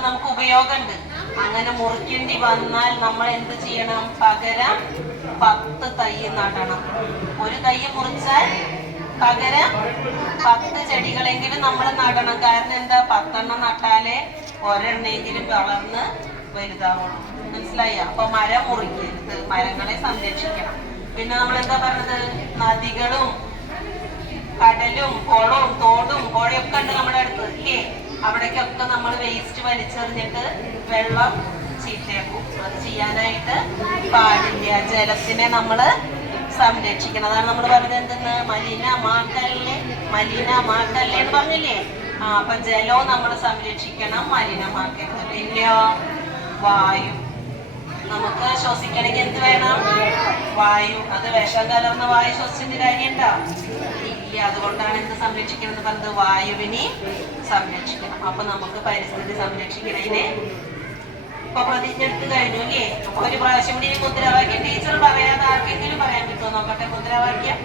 അതുകൊണ്ടൊക്കെ നമുക്ക് ഉപയോഗമുണ്ട്. അങ്ങനെ മുറിക്കേണ്ടി വന്നാൽ നമ്മൾ എന്ത് ചെയ്യണം? പകരം 10 തൈ നടണം. ഒരു തൈ മുറിച്ചാൽ പകരം 10 ചെടികളെങ്കിലും നമ്മൾ നടണം. കാരണം എന്താ? 10 നട്ടാലേ ഒരെണ്ണെങ്കിലും വളർന്ന് വലുതാവുള്ളൂ. മനസ്സിലായോ? അപ്പൊ മരം മുറിക്കരുത്, മരങ്ങളെ സംരക്ഷിക്കണം. പിന്നെ നമ്മൾ എന്താ പറഞ്ഞത്? നദികളും കടലും കുളവും തോടും പുഴയൊക്കെ ഉണ്ട് നമ്മുടെ അടുത്ത് ഇല്ലേ? അവിടേക്കൊക്കെ നമ്മൾ വേസ്റ്റ് വലിച്ചെറിഞ്ഞിട്ട് വെള്ളം ചീത്തയാക്കും. അത് ചെയ്യാനായിട്ട് പാടില്ല. ജലത്തിനെ നമ്മൾ സംരക്ഷിക്കണം. അതാണ് നമ്മൾ പറഞ്ഞത് എന്തെന്ന്? മലിനമാക്കല്ലേ എന്ന് പറഞ്ഞില്ലേ? അപ്പൊ ജലവും നമ്മൾ സംരക്ഷിക്കണം, മലിനമാക്കരുത്. പിന്നെയോ വായു. നമുക്ക് ശ്വസിക്കണമെങ്കിൽ എന്ത് വേണം? വായു. അത് വിഷം കലർന്ന വായു ശ്വസിച്ചിട്ട് കാര്യമുണ്ടോ? ഇല്ല. അതുകൊണ്ടാണ് എന്ത് സംരക്ഷിക്കണം എന്ന് പറഞ്ഞത്? വായുവിനെ സംരക്ഷിക്കണം. അപ്പൊ നമുക്ക് പരിസ്ഥിതി സംരക്ഷിക്കണതിന് ഇപ്പൊ പ്രതിജ്ഞ എടുത്ത് കഴിഞ്ഞു അല്ലേ? അപ്പൊ ഒരു പ്രാവശ്യം കൂടി മുദ്രാവാക്യം ടീച്ചർ പറയാതെ ആർക്കെങ്കിലും പറയാൻ പറ്റുമോ? നോക്കട്ടെ മുദ്രാവാക്യം.